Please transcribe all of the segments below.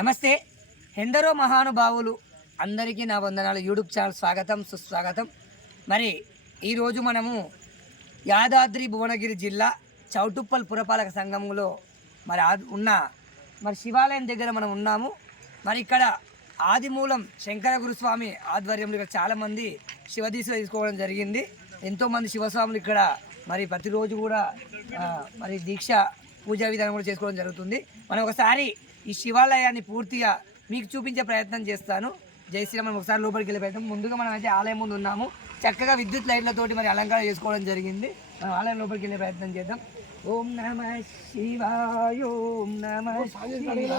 నమస్తే. ఎందరో మహానుభావులు అందరికీ నా వందనాలు. యూట్యూబ్ ఛానల్ స్వాగతం సుస్వాగతం. మరి ఈరోజు మనము యాదాద్రి భువనగిరి జిల్లా చౌటుప్పల్ పురపాలక సంఘంలో మరి శివాలయం దగ్గర మనం ఉన్నాము. మరి ఇక్కడ ఆదిమూలం శంకర గురుస్వామి ఆధ్వర్యంలో ఇక్కడ చాలామంది శివదీక్ష తీసుకోవడం జరిగింది. ఎంతోమంది శివస్వాములు ఇక్కడ మరి ప్రతిరోజు కూడా మరి దీక్ష పూజా విధానం కూడా చేసుకోవడం జరుగుతుంది. మనం ఒకసారి ఈ శివాలయాన్ని పూర్తిగా మీకు చూపించే ప్రయత్నం చేస్తాను. జై శ్రీరామ్. మనం ఒకసారి లోపలికి వెళ్ళే ప్రయత్నం. ముందుగా మనం అయితే ఆలయం ముందు ఉన్నాము. చక్కగా విద్యుత్ లైట్లతోటి మరి అలంకరణ చేసుకోవడం జరిగింది. మనం ఆలయం లోపలికి వెళ్ళే ప్రయత్నం చేద్దాం. ఓం నమః శివాయ, ఓం నమః శివాయ,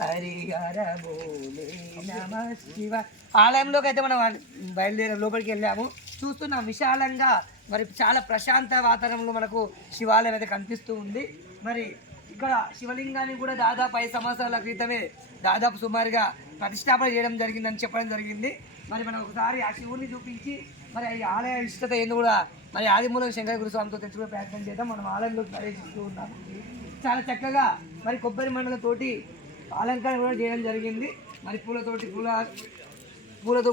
హరిహర బోలే నమః శివాయ. ఆలయంలోకి అయితే మనం బయలుదేరి లోపలికి వెళ్ళాము. చూస్తున్నాం విశాలంగా మరి చాలా ప్రశాంత వాతావరణంలో మనకు శివాలయం అయితే కనిపిస్తూ ఉంది. మరి ఇక్కడ శివలింగాన్ని కూడా దాదాపు 5 సంవత్సరాల క్రితమే దాదాపు సుమారుగా ప్రతిష్టాపన చేయడం జరిగిందని చెప్పడం జరిగింది. మరి మనం ఒకసారి ఆ శివుడిని చూపించి మరి ఈ ఆలయ ఇష్టత ఏందో కూడా మరి ఆదిమూలం శంకర గురుస్వామితో తెచ్చుకునే ప్రయత్నం చేద్దాం. మనం ఆలయంలోకి ప్రవేశిస్తూ ఉన్నాము. చాలా చక్కగా మరి కొబ్బరి మండలతోటి అలంకరణ కూడా చేయడం జరిగింది. మరి పూలతో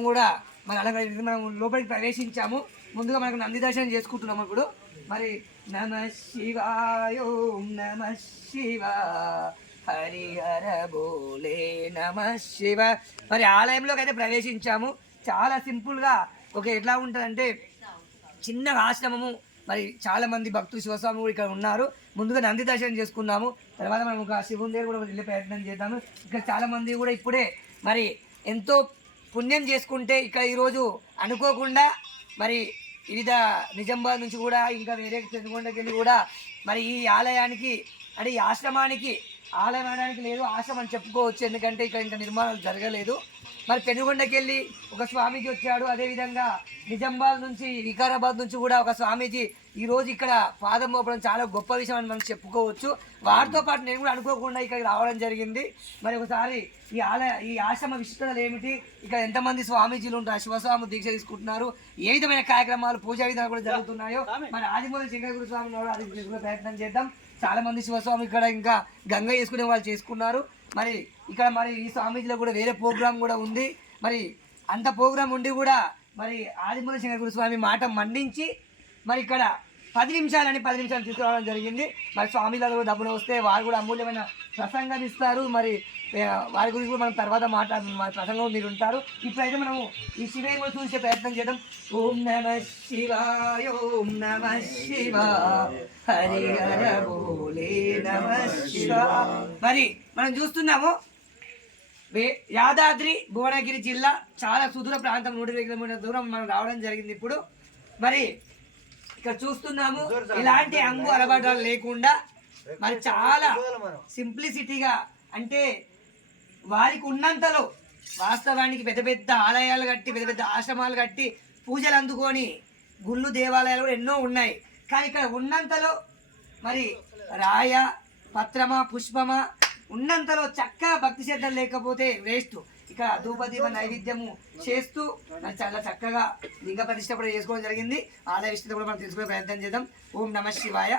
కూడా మరి అలంకరణ మనం లోపలికి ప్రవేశించాము. ముందుగా మనకు నంది దర్శనం చేసుకుంటున్నాము. ఇప్పుడు మరి నమ శివాయ, ఓం నమ శివ, హరిహర బోలే నమ శివ. మరి ఆలయంలోకి అయితే ప్రవేశించాము. చాలా సింపుల్గా ఎట్లా ఉంటుందంటే చిన్న ఆశ్రమము. మరి చాలామంది భక్తులు శివస్వామి కూడా ఇక్కడ ఉన్నారు. ముందుగా నంది దర్శనం చేసుకున్నాము. తర్వాత మనం ఒక శివుని దగ్గర కూడా వెళ్ళే ప్రయత్నం చేద్దాము. ఇక్కడ చాలామంది కూడా ఇప్పుడే మరి ఎంతో పుణ్యం చేసుకుంటే ఇక్కడ ఈరోజు అనుకోకుండా మరి వివిధ నిజామాబాద్ నుంచి కూడా ఇంకా వేరే పెనుగొండకి వెళ్ళి కూడా మరి ఈ ఆలయానికి అంటే ఈ ఆశ్రమానికి ఆలయం అనడానికి లేదు, ఆశ్రమం అని చెప్పుకోవచ్చు. ఎందుకంటే ఇక్కడ ఇంకా నిర్మాణం జరగలేదు. మరి పెనుగొండకి వెళ్ళి ఒక స్వామీజీ వచ్చాడు. అదేవిధంగా నిజామాబాద్ నుంచి వికారాబాద్ నుంచి కూడా ఒక స్వామీజీ ఈరోజు ఇక్కడ పాదం మోపడం చాలా గొప్ప విషయం అని మనం చెప్పుకోవచ్చు. వారితో పాటు నేను కూడా అనుకోకుండా ఇక్కడికి రావడం జరిగింది. మరి ఒకసారి ఈ ఆశ్రమ విశిష్టతలు ఏమిటి, ఇక్కడ ఎంతమంది స్వామీజీలు ఉంటారు, శివస్వామి దీక్ష తీసుకుంటున్నారు, ఏ విధమైన కార్యక్రమాలు పూజా విధానాలు కూడా జరుగుతున్నాయో మరి ఆదిమూలం శంకర గురుస్వామి అది తీసుకునే ప్రయత్నం చేద్దాం. చాలా మంది శివస్వామి ఇక్కడ ఇంకా గంగ చేసుకునే వాళ్ళు చేసుకున్నారు. మరి ఇక్కడ మరి ఈ స్వామీజీలో కూడా వేరే ప్రోగ్రాం కూడా ఉంది. మరి అంత ప్రోగ్రాం ఉండి కూడా మరి ఆదిమూల శంకర గురుస్వామి మాట మండించి మరి ఇక్కడ 10 నిమిషాలు తీసుకురావడం జరిగింది. మరి స్వామిలలో డబ్బులు వస్తే వారు కూడా అమూల్యమైన ప్రసంగం ఇస్తారు. మరి వారి గురించి కూడా మనం తర్వాత ప్రసంగంలో మీరు ఉంటారు. ఇప్పుడైతే మనము ఈ శివయ్య కూడా చూసే ప్రయత్నం చేద్దాం. ఓం నమ శివాయ, ఓం నమ శివ, హరిహర బోలే నమ శివ. మరి మనం చూస్తున్నాము యాదాద్రి భువనగిరి జిల్లా చాలా సుదూర ప్రాంతం, 120 కిలోమీటర్ల దూరం మనం రావడం జరిగింది. ఇప్పుడు మరి ఇక్కడ చూస్తున్నాము ఇలాంటి అంగు అలవాటాలు లేకుండా మరి చాలా సింప్లిసిటీగా, అంటే వారికి ఉన్నంతలో వాస్తవానికి పెద్ద పెద్ద ఆలయాలు కట్టి పెద్ద పెద్ద ఆశ్రమాలు కట్టి పూజలు అందుకొని గుళ్ళు దేవాలయాలు కూడా ఎన్నో ఉన్నాయి. కానీ ఇక్కడ ఉన్నంతలో మరి రాయ పత్రమా పుష్పమా ఉన్నంతలో చక్కగా భక్తి శ్రద్ధలు లేకపోతే వేస్ట్. ఇక్కడ ధూపదీప నైవేద్యము చేస్తూ మరి చాలా చక్కగా లింగ ప్రతిష్ట కూడా చేసుకోవడం జరిగింది. ఆలయ విషయంలో కూడా మనం తెలుసుకునే ప్రయత్నం చేద్దాం. ఓం నమ శివాయ.